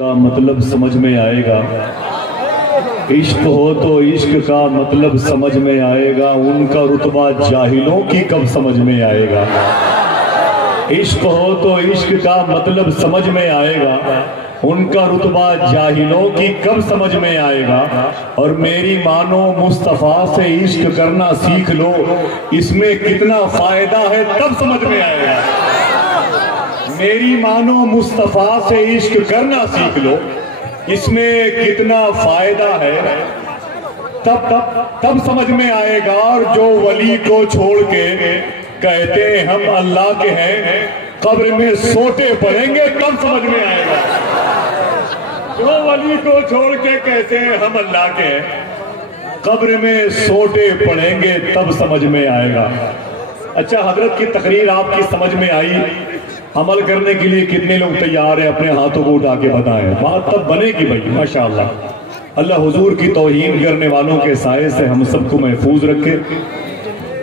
کا مطلب سمجھ میں آئے گا، عشق ہو تو عشق کا مطلب سمجھ میں آئے گا، ان کا رتبہ جاہلوں کی کب سمجھ میں آئے گا۔ عشق ہو تو عشق کا مطلب سمجھ میں آئے گا، ان کا رتبہ جاہلوں کی کب سمجھ میں آئے گا۔ اور میری مانو مصطفیٰ سے عشق کرنا سیکھ لو، اس میں کتنا فائدہ ہے تب سمجھ میں آئے گا۔ میری مانو مصطفیٰ سے عشق کرنا سیکھ لو، اس میں کتنا فائدہ ہے تب سمجھ میں آئے گا۔ اور جو ولی کو چھوڑ کے کہتے ہیں ہم اللہ کے ہیں، قبر میں سوٹے پڑیں گے تب سمجھ میں آئے گا۔ جو ولی کو چھوڑ کے کہتے ہیں ہم اللہ کے ہیں، قبر میں سوٹے پڑیں گے تب سمجھ میں آئے گا۔ اچھا، حضرت کی تقریر آپ کی سمجھ میں آئی، عمل کرنے کے لیے کتنے لوگ تیار ہیں؟ اپنے ہاتھوں کو اٹھا کے بتائیں، بات تب بنے گی بھائی۔ ماشاءاللہ، اللہ حضور کی توہین کرنے والوں کے سائے سے ہم سب کو محفوظ رکھے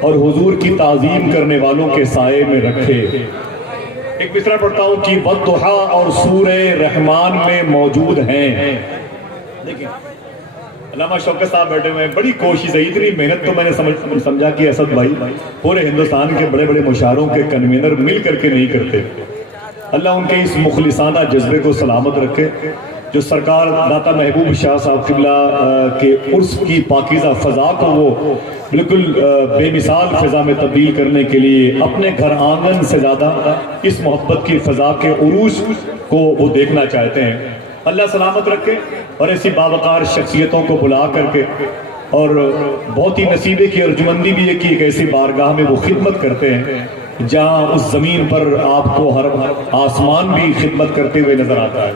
اور حضور کی تعظیم کرنے والوں کے سائے میں رکھے۔ ایک مصرع پڑھتا ہوں کہ والضحیٰ اور سورہ رحمان میں موجود ہیں۔ دیکھیں، علامہ شوکت صاحب بیٹھے ہوئے ہیں، بڑی کوشش ہے، اتنی محنت تو میں نے سمجھا کہ اسد بھائی پورے ہندوستان کے بڑے بڑے مشاعروں کے کنوینر مل کر کے نہیں کرتے۔ اللہ ان کے اس مخلصانہ جذبے کو سلامت رکھے، جو سرکار داتا محبوب شاہ صاحب قبلہ کے عرس کی پاکیزہ فضا کو وہ بالکل بے مثال فضا میں تبدیل کرنے کے لیے اپنے گھر آنگن سے زیادہ اس محبت کی فضا کے عروج کو وہ دیکھنا چاہتے ہیں۔ اللہ سلامت رکھے اور ایسی باوقار شخصیتوں کو بلا کر کے، اور بہت ہی نصیبے کی ارجمندی بھی ہے کہ ایک ایسی بارگاہ میں وہ خدمت کرتے ہیں جہاں اس زمین پر آپ کو ہر آسمان بھی خدمت کرتے ہوئے نظر آتا ہے۔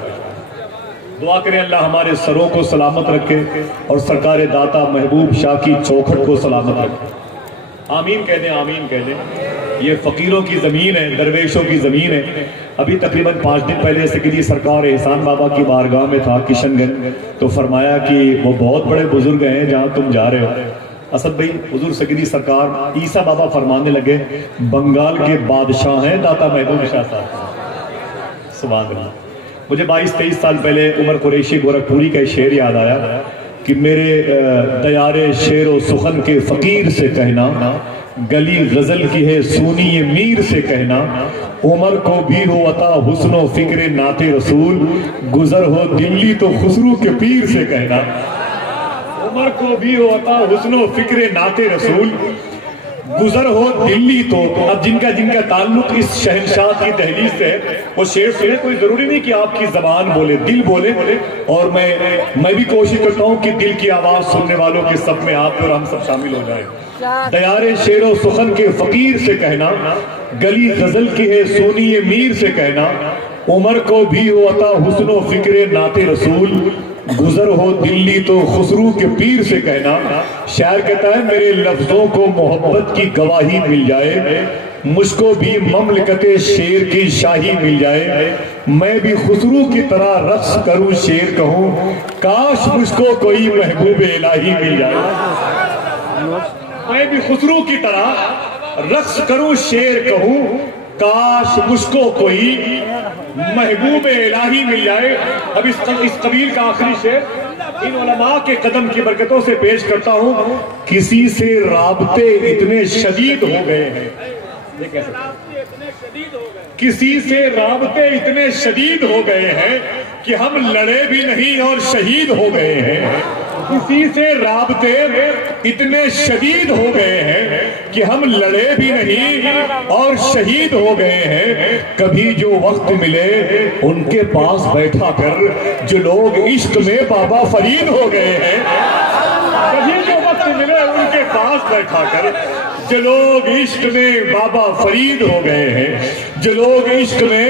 دعا کریں اللہ ہمارے سروں کو سلامت رکھے اور سرکار داتا محبوب شاہ کی چوکھٹ کو سلامت رکھے۔ آمین کہہ دیں، آمین کہہ دیں۔ یہ فقیروں کی زمین ہے، درویشوں کی زمین ہے۔ ابھی تقریباً 5 دن پہلے سیدی سرکار احسان بابا کی بارگاہ میں تھا کشن گنج، تو فرمایا کہ وہ بہت بڑے بزرگ ہیں جہاں تم جا رہے ہو۔ اسد بھائی، حضور سیدی سرکار عیسیٰ بابا فرمانے لگے بنگال کے بادشاہ ہیں داتا محبوب شاہ صاحب۔ سبحان اللہ۔ مجھے 22-23 سال پہلے عمر قریشی گورکھپوری کا شعر یاد آیا کہ میرے دیار شعر و سخن کے فقیر سے کہنا، گلی غزل کی ہے سونی یہ میر سے کہنا، عمر کو بھی ہو عطا حسن و فکر نعت رسول، گزر ہو دلی تو خسرو کے پیر سے کہنا۔ عمر کو بھی ہو عطا حسن و فکر نعت رسول، گزر ہو دلی تو۔ اب جن کا تعلق اس شہنشاہ کی دہلیز سے ہے وہ شعر سنے، کوئی ضروری نہیں کہ آپ کی زبان بولے، دل بولے۔ اور میں بھی کوشش کرتا ہوں کہ دل کی آواز سننے والوں کے سب میں آپ اور ہم سب شامل ہو جائیں۔ دیار شعر و سخن کے فقیر سے کہنا، گلی غزل کی ہے سونی میر سے کہنا، عمر کو بھی ہو عطا حسن و فکر نعت رسول، گزر ہو دلی تو خسرو کے پیر سے کہنا۔ شاعر کہتا ہے میرے لفظوں کو محبت کی گواہی مل جائے، مجھ کو بھی مملکت شیر کی شاہی مل جائے، میں بھی خسرو کی طرح رقص کروں شیر کہوں، کاش مجھ کو کوئی محبوب الہی مل جائے۔ میں بھی خسرو کی طرح رقص کروں شیر کہوں، کاش مجھ کو کوئی محبوب الہی مل جائے۔ اب اس قبیل کا آخری شعر ان علماء کے قدم کی برکتوں سے پیش کرتا ہوں۔ کسی سے رابطے اتنے شدید ہو گئے ہیں، کسی سے رابطے اتنے شدید ہو گئے ہیں کہ ہم لڑے بھی نہیں اور شہید ہو گئے ہیں۔ کسی سے رابطے اتنے شدید ہو گئے ہیں کہ ہم لڑے بھی نہیں اور شہید ہو گئے ہیں۔ کبھی جو وقت ملے ان کے پاس بیٹھا کر، جو لوگ عشق میں بابا فرید ہو گئے ہیں۔ کبھی جو وقت ملے ان کے پاس بیٹھا کر، جو لوگ عشق میں بابا فرید ہو گئے ہیں، جو لوگ عشق میں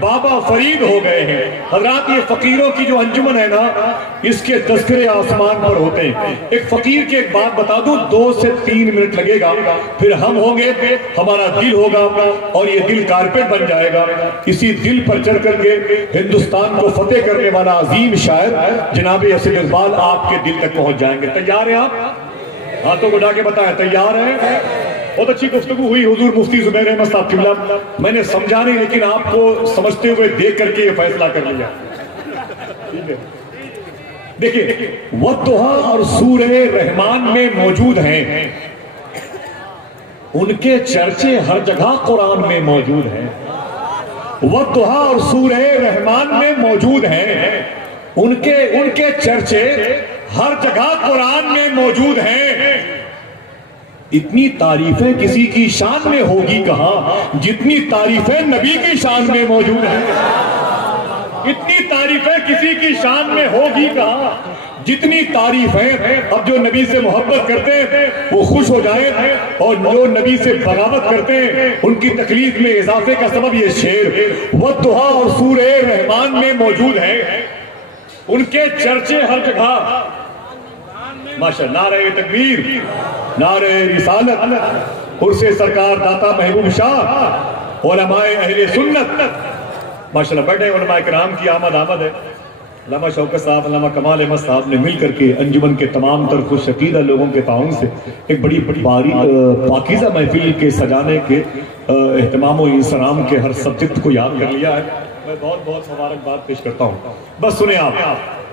بابا فرید ہو گئے ہیں۔ حضرات، یہ فقیروں کی جو انجمن ہے نا، اس کے تذکرے آسمان پر ہوتے ہیں۔ ایک فقیر کی ایک بات بتا دوں، 2 سے 3 منٹ لگے گا، پھر ہم ہوں گے، ہمارا دل ہوگا اور یہ دل کارپیٹ بن جائے گا۔ اسی دل پر چڑھ کر کے ہندوستان کو فتح کرنے والا عظیم شاعر جناب اسد اقبال آپ کے دل تک پہنچ جائیں گے۔ تیار ہیں آپ؟ ہاتھوں کو اٹھا کے بتائیں تیار ہیں؟ بہت اچھی گفتگو ہوئی حضور مفتی زبیر احمد صاحب قبلہ، میں نے سمجھا نہیں لیکن آپ کو سمجھتے ہوئے دیکھ کر کے یہ فیصلہ کر لیا۔ دیکھیں والضحیٰ اور سورہ رحمان میں موجود ہیں، ان کے چرچے ہر جگہ قرآن میں موجود ہیں۔ والضحیٰ اور سورہ رحمان میں موجود ہیں، ان کے چرچے ہر جگہ قرآن میں موجود ہیں۔ اتنی تعریفیں کسی کی شان میں ہوگی کہاں جتنی تعریفیں نبی کی شان میں موجود ہیں۔ اتنی تعریفیں کسی کی شان میں ہوگی کہاں جتنی تعریفیں۔ اب جو نبی سے محبت کرتے ہیں وہ خوش ہو جائیں، اور جو نبی سے بغاوت کرتے ہیں ان کی تکلیف میں اضافے کا سبب یہ شعر والضحیٰ اور سورہ رحمان میں موجود ہے، ان کے چرچے ہر جگہ۔ ماشاءاللہ، نعرہ تکبیر، نعرہ رسالت، عرص سرکار داتا محبوب شاہ، علماء اہل سنت۔ ماشاءاللہ بڑے علماء کرام کی آمد ہے۔ علامہ شوکت صاحب، علامہ کمال احمد صاحب نے مل کر کے انجمن کے تمام تر خوش عقیدہ لوگوں کے تعاون سے ایک بڑی پاکیزہ محفل کے سجانے کے اہتمام و انصرام کے ہر سبجیکٹ کو یاد کر لیا ہے۔ میں بہت بہت مبارکباد پیش کرتا ہوں۔ بس سنیں آپ،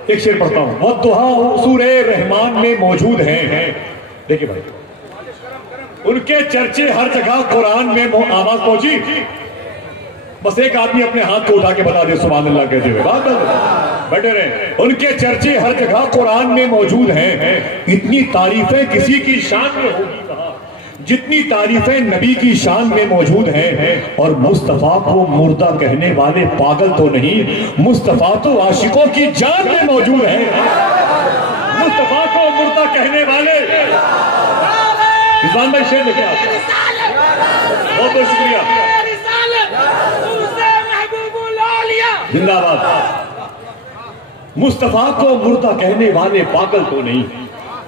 ایک شعر پڑھتا ہوں۔ والضحیٰ سورہ رحمان میں موجود ہیں، دیکھیں بھائی، ان کے چرچے ہر جگہ قرآن میں آواز پہنچی۔ بس ایک آدمی اپنے ہاتھ کو اٹھا کے بتا دے سبحان اللہ کہتے ہوئے، بات بیٹھے رہے۔ ان کے چرچے ہر جگہ قرآن میں موجود ہیں، اتنی تعریفیں کسی کی شان میں ہوگی کہاں جتنی تعریفیں نبی کی شان میں موجود ہیں۔ اور مصطفیٰ کو مردہ کہنے والے پاگل تو نہیں، مصطفیٰ تو عاشقوں کی جان میں موجود ہیں۔ مصطفیٰ کو مردہ کہنے والے رضوان بھائی شعر دیکھیں آپ، بہت بہت شکریہ، زندہ باد۔ مصطفیٰ کو مردہ کہنے والے پاگل تو نہیں،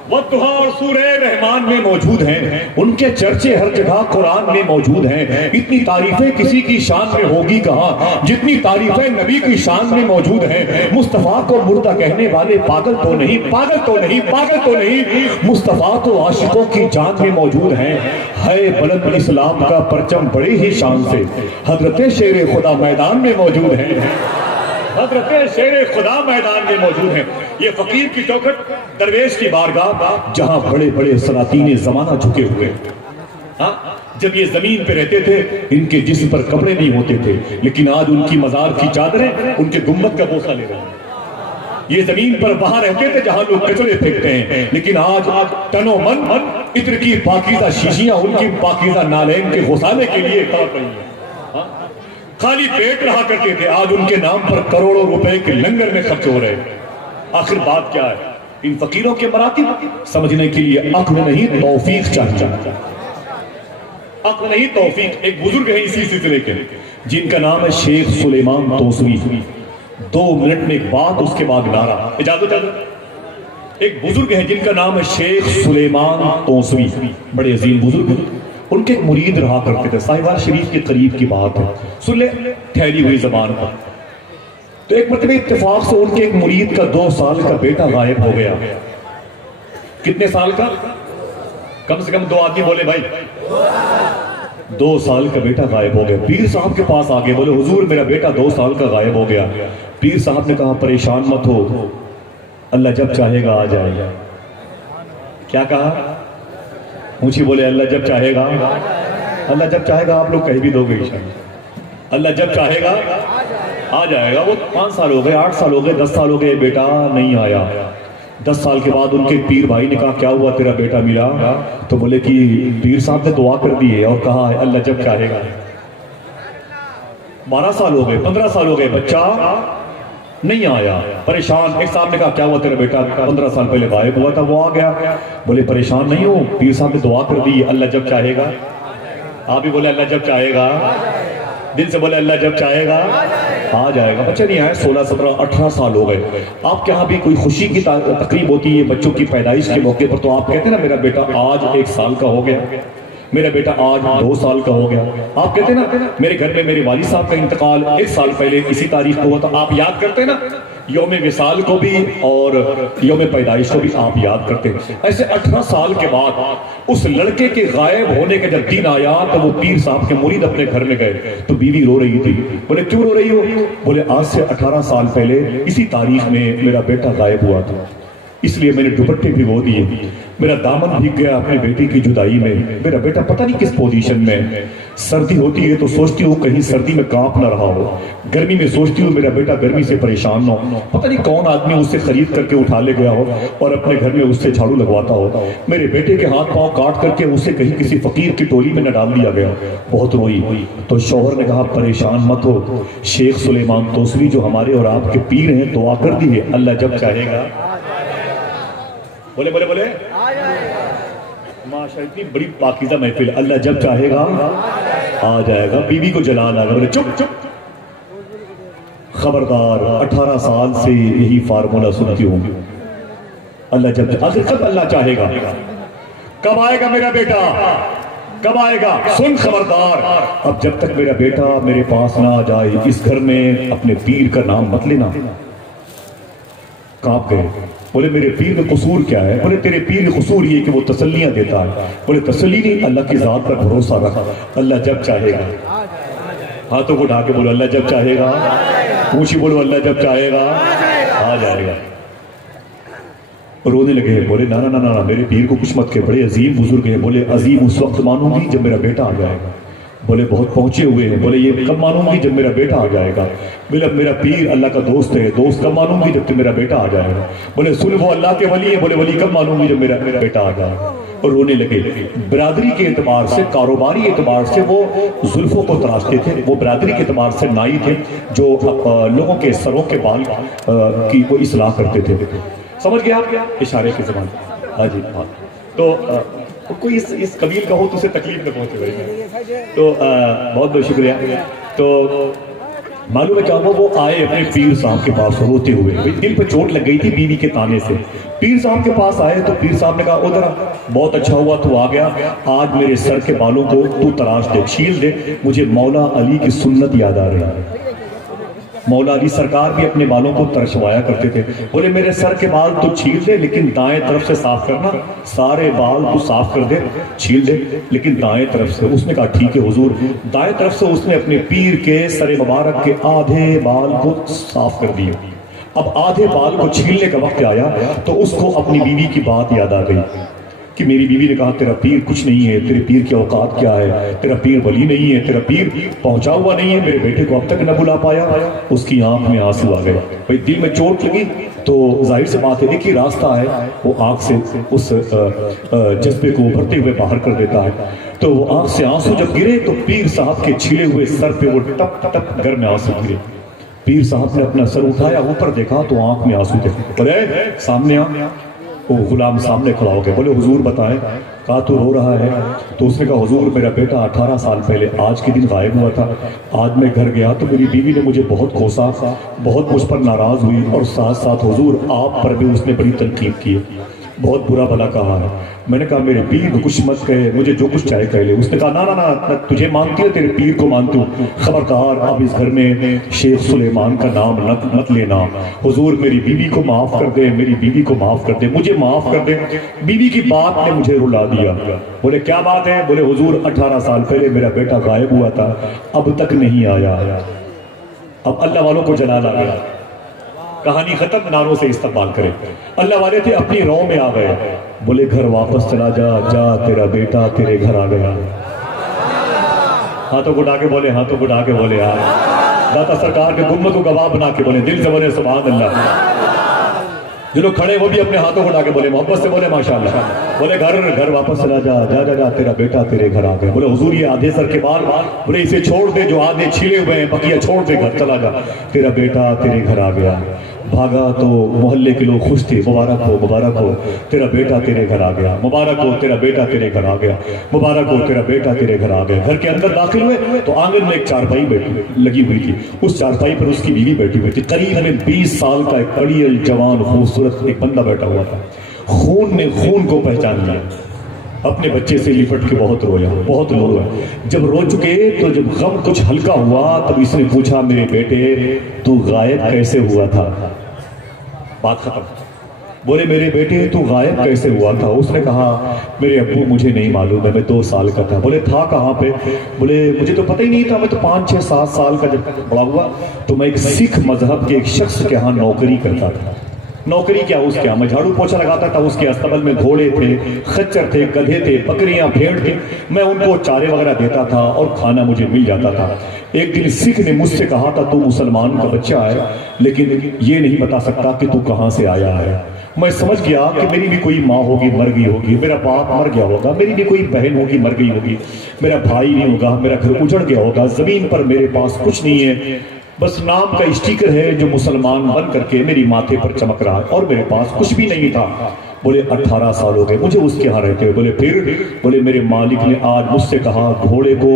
والضحیٰ اور سورہ رحمان میں موجود ہیں، ان کے چرچے ہر جگہ قرآن میں موجود ہیں۔ اتنی تعریفیں کسی کی شان میں ہوگی کہاں جتنی تعریفیں نبی کی شان میں موجود ہیں۔ مصطفیٰ کو مردہ کہنے والے پاگل تو نہیں، پاگل تو نہیں، پاگل تو نہیں، مصطفیٰ تو عاشقوں کی جان میں موجود ہیں۔ ہے بلند اسلام کا پرچم بڑی ہی شان سے، حضرت شیر خدا میدان میں موجود ہیں، حضرت شیر خدا میدان میں موجود ہیں۔ یہ فقیر کی چوکھٹ، درویش کی بارگاہ، جہاں بڑے بڑے سلاطین زمانہ جھکے ہوئے۔ جب یہ زمین پہ رہتے تھے ان کے جسم پر کپڑے نہیں ہوتے تھے، لیکن آج ان کی مزار کی چادریں ان کے گنبد کا بوسہ لے رہے ہیں۔ یہ زمین پر وہاں رہتے تھے جہاں لوگ کچرے پھینکتے ہیں، لیکن آج تنو من عطر کی پاکیزہ شیشیاں ان کی پاکیزہ نالین کے غسالے کے لیے تڑپ رہی ہیں۔ خالی پیٹ رہا کرتے تھے، آج ان کے نام پر کروڑوں روپے کے لنگر میں خرچ ہو رہے ہیں۔ آخر بات کیا ہے؟ ان فقیروں کے مراتب سمجھنے کے لیے عقل نہیں توفیق چاہیے، عقل نہیں توفیق۔ ایک بزرگ ہے اسی سلسلے کے جن کا نام ہے شیخ سلیمان توسوی۔ 2 منٹ میں ایک بات، اس کے بعد نعرہ، اجازت۔ ایک بزرگ ہے جن کا نام ہے شیخ سلیمان توسوی، بڑے عظیم بزرگ ہیں۔ ان کے ایک مرید رہا کرتے تھے، ساحوال شریف کے قریب کی بات ہے، سن لے ٹھہری ہوئی زبان پر۔ تو ایک مرتبہ اتفاق سے ان کے ایک مرید کا 2 سال کا بیٹا غائب ہو گیا۔ کتنے سال کا؟ کم سے کم 2 آدمی بولے بھائی، 2 سال کا بیٹا غائب ہو گیا۔ پیر صاحب کے پاس آگے بولے حضور میرا بیٹا 2 سال کا غائب ہو گیا۔ پیر صاحب نے کہا پریشان مت ہو، اللہ جب چاہے گا آ جائے گا۔ کیا کہا؟ مجھے بولے اللہ جب چاہے گا، اللہ جب چاہے گا آپ لوگ کہہ بھی دو گے انشاءاللہ، اللہ جب چاہے گا آ جائے گا۔ وہ 5 سال ہو گئے، 8 سال ہو گئے، 10 سال ہو گئے، بیٹا نہیں آیا۔ 10 سال کے بعد ان کے پیر بھائی نے کہا کیا ہوا تیرا بیٹا ملا؟ تو بولے کہ پیر صاحب نے دعا کر دی ہے اور کہا ہے اللہ جب چاہے گا۔ 12 سال ہو گئے، 15 سال ہو گئے، بچہ نہیں آیا، پریشان۔ ایک صاحب نے کہا کیا ہوا تیرا بیٹا 15 سال پہلے غائب ہوا تھا وہ آ گیا۔ بولے پریشان نہیں ہو، پیر صاحب نے دعا کر دی اللہ جب چاہے گا۔ آپ بھی بولے اللہ جب چاہے گا، دل سے بولے اللہ جب چاہے گا آ جائے گا۔ بچہ نہیں آیا، 16 17 18 سال ہو گئے۔ آپ کے ہاں بھی کوئی خوشی کی تقریب ہوتی ہے بچوں کی پیدائش کے موقع پر، تو آپ کہتے ہیں نا میرا بیٹا آج 1 سال کا ہو گیا، میرا بیٹا آج 2 سال کا ہو گیا۔ آپ کہتے ہیں نا میرے گھر میں میرے والد صاحب کا انتقال 1 سال پہلے اسی تاریخ کو ہوا تھا، آپ یاد کرتے ہیں نا، یوم وصال کو بھی اور یوم پیدائش کو بھی آپ یاد کرتے ہیں. ایسے 18 سال کے بعد اس لڑکے کے غائب ہونے کا جب دن آیا تو وہ پیر صاحب کے مرید اپنے گھر میں گئے تو بیوی رو رہی تھی. بولے کیوں رو رہی ہو؟ بولے آج سے 18 سال پہلے اسی تاریخ میں میرا بیٹا غائب ہوا تھا، اس لیے میں نے دوپٹے بھگو دیے، میرا دامن بھیگ گیا اپنے بیٹی کی جدائی میں، میرا بیٹا پتہ نہیں کس پوزیشن میں. سردی ہوتی ہے تو سوچتی ہوں کہیں سردی میں کانپ نہ رہا ہو، گرمی میں سوچتی ہوں میرا بیٹا گرمی سے پریشان نہ ہو، پتہ نہیں کون آدمی اس سے خرید کر کے اٹھا لے گیا ہو اور اپنے گھر میں اس سے جھاڑو لگواتا ہو، میرے بیٹے کے ہاتھ پاؤں کاٹ کر کے اسے کہیں کسی فقیر کی ٹولی میں نہ ڈال دیا گیا. بہت روئی. تو شوہر نے کہا پریشان مت ہو، شیخ سلیمان توسری جو ہمارے اور آپ کے پیر ہیں دعا کر دیے، اللہ جب چاہے گا. بولے بولے بولے ماشاء اتنی بڑی پاکیزہ محفل، اللہ جب چاہے گا آ جائے گا. بیوی کو جلال آ گیا. بولے چپ چپ، خبردار 18 سال سے یہی فارمولا سنتی ہوں، اللہ جب آخر کب اللہ چاہے گا، کب آئے گا میرا بیٹا، کب آئے گا. سن خبردار، اب جب تک میرا بیٹا میرے پاس نہ آ جائے اس گھر میں اپنے پیر کا نام مت لینا. کانپ گئے. بولے میرے پیر کا قصور کیا ہے؟ بولے تیرے پیر کا قصور یہ کہ وہ تسلیاں دیتا ہے. بولے تسلی نہیں، اللہ کی ذات پر بھروسہ رکھا، اللہ جب چاہے گا. ہاتھوں کو اٹھا کے بولو اللہ جب چاہے گا، پوچھی بولو اللہ جب چاہے گا آ جائے گا. رونے لگے. بولے نا نا نا نا میرے پیر کو کچھ مت کہ، بڑے عظیم بزرگ ہیں. بولے عظیم اس وقت مانوں گی جب میرا بیٹا آ جائے گا. بولے بہت پہنچے ہوئے ہیں. بولے یہ کب مانوں گی جب میرا بیٹا آ جائے گا. بولے میرا پیر اللہ کا دوست ہے، دوست کب مانوں گی جب میرا بیٹا آ جائے گا. بولے سن وہ اللہ کے ولی ہے. بولے ولی کب مانوں گی جب میرا بیٹا آ جائے گا. اور رونے لگے. برادری کے اعتبار سے، کاروباری اعتبار سے وہ زلفوں کو تراشتے تھے. وہ برادری کے اعتبار سے نائی تھے جو لوگوں کے سروں کے بال کی وہ اصلاح کرتے تھے. سمجھ گیا اشارے کی زبان. ہاں جی ہاں. تو کوئی اس قبیل کا ہو تو اسے تکلیف نہ پہنچے بھائی. تو بہت بہت شکریہ. تو معلوم ہے کیا ہوا، وہ آئے اپنے پیر صاحب کے پاس روتے ہوئے. دل پہ چوٹ لگ گئی تھی بیوی کے تانے سے. پیر صاحب کے پاس آئے تو پیر صاحب نے کہا ادھر بہت اچھا ہوا تو آ گیا، آج میرے سر کے بالوں کو تو تراش دے، چھیل دے، مجھے مولا علی کی سنت یاد آ رہی ہے. مولا علی سرکار بھی اپنے بالوں کو ترشوایا کرتے تھے. بولے میرے سر کے بال تو چھیل دے لیکن دائیں طرف سے صاف کرنا، سارے بال تو صاف کر دے، چھیل دے لیکن دائیں طرف سے. اس نے کہا ٹھیک ہے حضور. دائیں طرف سے اس نے اپنے پیر کے سر مبارک کے آدھے بال کو صاف کر دیے. اب آدھے بال کو چھیلنے کا وقت آیا تو اس کو اپنی بیوی کی بات یاد آ گئی کہ میری بیوی نے کہا تیرا پیر کچھ نہیں ہے، تیرے پیر کی اوقات کیا ہے، تیرا پیر ولی نہیں ہے، تیرا پیر پہنچا ہوا نہیں ہے، میرے بیٹے کو اب تک نہ بلا پایا. اس کی آنکھ میں آنسو آ گئے. بھائی دل میں چوٹ لگی تو ظاہر سے بات ہے ایک ہی راستہ ہے، وہ آنکھ سے اس جذبے کو ابھرتے ہوئے باہر کر دیتا ہے. تو وہ آنکھ سے آنسو جب گرے تو پیر صاحب کے چھلے ہوئے سر پہ وہ ٹپ ٹپ گھر میں آنسو گرے. پیر صاحب نے اپنا سر اٹھایا، اوپر دیکھا تو آنکھ میں آنسو تھے. بولے سامنے آ. وہ غلام سامنے کھڑا ہو گئے. بولے حضور بتائیں. کہا تو رو رہا ہے. تو اس نے کہا حضور میرا بیٹا 18 سال پہلے آج کے دن غائب ہوا تھا. آج میں گھر گیا تو میری بیوی نے مجھے بہت کوسا، بہت مجھ پر ناراض ہوئی، اور ساتھ ساتھ حضور آپ پر بھی اس نے بڑی تنقید کی، بہت برا بھلا کہا ہے. میں نے کہا میرے پیر کو کچھ مت کہے، مجھے جو کچھ چاہے کہہ لے. اس نے کہا نا نا نا تجھے مانتی ہے، تیرے پیر کو مانتی ہوں، خبردار اب اس گھر میں شیخ سلیمان کا نام مت لینا. حضور میری بیوی کو معاف کر دے، میری بیوی کو معاف کر دے، مجھے معاف کر دے. بیوی کی بات نے مجھے رلا دیا. بولے کیا بات ہے؟ بولے حضور 18 سال پہلے میرا بیٹا غائب ہوا تھا، اب تک نہیں آیا. اب اللہ والوں کو جلال آ گیا. کہانی ختم، ناروں سے استقبال کرے. اللہ والے تھے اپنی رو میں آ گئے. بولے گھر واپس چلا جا، جا تیرا بیٹا تیرے گھر آ گیا. ہاتھوں کو اٹھا کے بولے، ہاتھوں کو اٹھا کے بولے یار داتا سرکار کے گنبد کو گواہ بنا کے بولے، دل سے بولے سبحان اللہ. جو لوگ کھڑے وہ بھی اپنے ہاتھوں کو اٹھا کے بولے، محبت سے بولے ماشاءاللہ. بولے گھر واپس چلا جا، جا جا جا تیرا بیٹا تیرے گھر آ گیا. بولے حضور یہ آدھے سر کے بال، بولے اسے چھوڑ دے، جو آدھے چھیلے ہوئے ہیں بقیہ چھوڑ دے، گھر چلا جا، تیرا بیٹا تیرے گھر آ گیا. بھاگا تو محلے کے لوگ خوش تھے. مبارک ہو مبارک ہو تیرا بیٹا تیرے گھر آ گیا، مبارک ہو تیرا بیٹا تیرے گھر آ گیا، مبارک ہو تیرا بیٹا تیرے گھر آ گیا. گھر کے اندر داخل ہوئے تو آنگن میں ایک چارپائی لگی ہوئی تھی. اس چارپائی پر اس کی بیوی بیٹھی ہوئی تھی. قریب میں 20 سال کا ایک اڑیل جوان خوبصورت ایک بندہ بیٹھا ہوا تھا. خون نے خون کو پہچان لیا. اپنے بچے سے لپٹ کے بہت رویا، بہت رویا. جب رو چکے تو جب غم کچھ ہلکا ہوا تب اس نے پوچھا میرے بیٹے تو غائب کیسے ہوا تھا؟ بات ختم. بولے میرے بیٹے تو غائب کیسے ہوا تھا؟ اس نے کہا میرے ابو مجھے نہیں معلوم ہے، میں 2 سال کا تھا. بولے تھا کہاں پہ؟ بولے مجھے تو پتہ ہی نہیں تھا، میں تو 5 6 7 سال کا جب بڑا ہوا تو میں ایک سکھ مذہب کے ایک شخص کے ہاں نوکری کرتا تھا. نوکری کیا اس کے ہاں؟ میں جھاڑو پوچھا لگاتا تھا. اس کے استبل میں گھوڑے تھے، خچر تھے، گدھے تھے، بکریاں، بھیڑ تھے. میں ان کو چارے وغیرہ دیتا تھا اور کھانا مجھے مل جاتا تھا. ایک دن سکھ نے مجھ سے کہا تھا تو مسلمان کا بچہ ہے لیکن یہ نہیں بتا سکتا کہ تو کہاں سے آیا ہے. میں سمجھ گیا کہ میری بھی کوئی ماں ہوگی مر گئی ہوگی، میرا باپ مر گیا ہوگا، میری بھی کوئی بہن ہوگی مر گئی ہوگی، میرا بھائی نہیں ہوگا، میرا گھر اجڑ گیا ہوگا، زمین پر میرے پاس کچھ نہیں ہے، بس نام کا اسٹیکر ہے جو مسلمان بن کر کے میری ماتھے پر چمک رہا ہے اور میرے پاس کچھ بھی نہیں تھا. بولے 18 سال ہو گئے مجھے اس کے ہاں رہتے ہوئے. بولے پھر؟ بولے میرے مالک نے آج مجھ سے کہا گھوڑے کو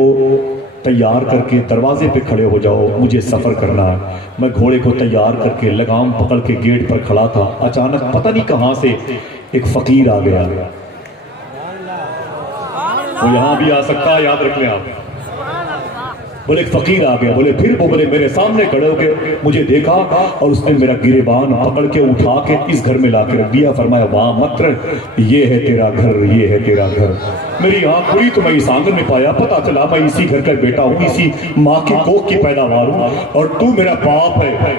تیار کر کے دروازے پہ کھڑے ہو جاؤ، مجھے سفر کرنا ہے. میں گھوڑے کو تیار کر کے لگام پکڑ کے گیٹ پر کھڑا تھا. اچانک پتہ نہیں کہاں سے ایک فقیر آ گیا. وہ یہاں بھی آ سکتا ہے، یاد رکھ لیں آپ. بولے ایک فقیر آ گیا. بولے پھر؟ وہ بولے میرے سامنے کھڑے ہو کے مجھے دیکھا اور اس نے میرا گریبان پکڑ کے اٹھا کے اس گھر میں لا کے رکھ دیا. فرمایا وہاں مت رہ، یہ ہے تیرا گھر، یہ ہے تیرا گھر. میری آنکھ کھلی تو میں اس آنگن میں پایا، پتا چلا میں اسی گھر کا بیٹا ہوں، اسی ماں کی کوکھ کی پیداوار ہوں اور تو میرا باپ ہے.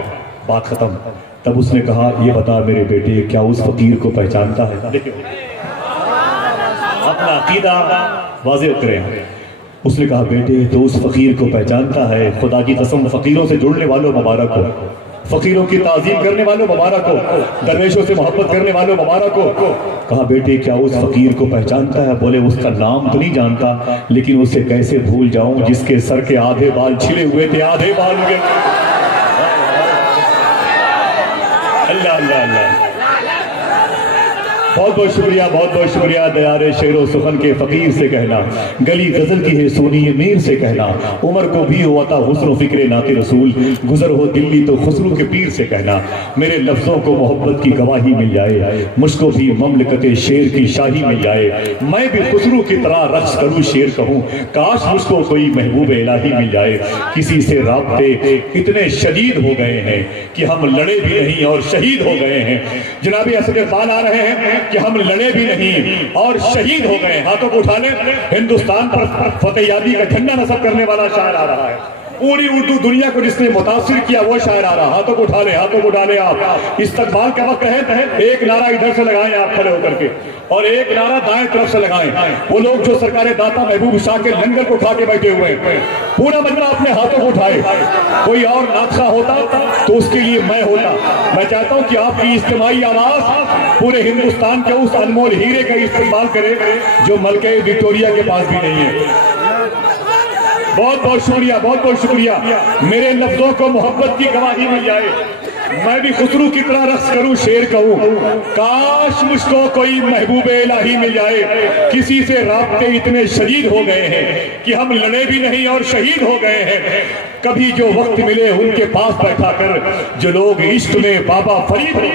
بات ختم. تب اس نے کہا یہ بتا میرے بیٹے کیا اس فقیر کو پہچانتا ہے؟ اپنا عقیدہ واضح کریں. اس نے کہا بیٹے تو اس فقیر کو پہچانتا ہے؟ خدا کی قسم فقیروں سے جڑنے والوں مبارک ہو، فقیروں کی تعظیم کرنے والوں مبارک ہو، درویشوں سے محبت کرنے والوں مبارک ہو. کہا بیٹے کیا اس فقیر کو پہچانتا ہے؟ بولے اس کا نام تو نہیں جانتا لیکن اسے کیسے بھول جاؤں جس کے سر کے آدھے بال چھلے ہوئے تھے، آدھے بال ہوئے. اللہ اللہ اللہ. بہت بہت شکریہ، بہت بہت شکریہ. دیار شعر و سخن کے فقیر سے کہنا، گلی غزل کی ہے سونی میر سے کہنا، عمر کو بھی ہوا تھا حسن و فکر نعت رسول، گزر ہو دلی تو خسرو کے پیر سے کہنا. میرے لفظوں کو محبت کی گواہی مل جائے، مجھ کو بھی مملکت شیر کی شاہی مل جائے، میں بھی خسرو کی طرح رقص کروں شیر کہوں، کاش مجھ کو کوئی محبوب الہی مل جائے. کسی سے رابطے اتنے شدید ہو گئے ہیں کہ ہم لڑے بھی نہیں اور شہید ہو گئے ہیں. جناب اسد اقبال آ رہے ہیں کہ ہم لڑے بھی نہیں اور شہید ہو گئے. ہاتھوں کو اٹھا لیں. ہندوستان پر فتح یابی کا جھنڈا نصب کرنے والا شاعر آ رہا ہے. پوری اردو دنیا کو جس نے متاثر کیا وہ شاعر آ رہا. ہاتھوں کو اٹھا لیں، ہاتھوں کو اٹھا لیں. آپ استقبال کا وقت ہے. ایک نعرہ ادھر سے لگائیں آپ کھڑے ہو کر کے اور ایک نعرہ دائیں طرف سے لگائیں. وہ لوگ جو سرکار داتا محبوب شاہ کے لنگر کو کھا کے بیٹھے ہوئے ہیں، پورا مجمع اپنے ہاتھوں کو اٹھائے. کوئی اور ناخواہ ہوتا تو اس کے لیے میں ہوتا. میں چاہتا ہوں کہ آپ کی اجتماعی آواز پورے ہندوستان کے اس انمول ہیرے کا استعمال کرے جو ملکہ وکٹوریہ کے پاس بھی نہیں ہے. بہت بہت شکریہ، بہت بہت شکریہ. میرے لفظوں کو محبت کی گواہی مل جائے، میں بھی خسرو کی طرح رقص کروں شیر کہوں، کاش مجھ کو کوئی محبوب الہی مل جائے. کسی سے رابطے اتنے شدید ہو گئے ہیں کہ ہم لڑے بھی نہیں اور شہید ہو گئے ہیں. کبھی جو وقت ملے ان کے پاس بیٹھا کر جو لوگ عشق میں بابا فرید ہو.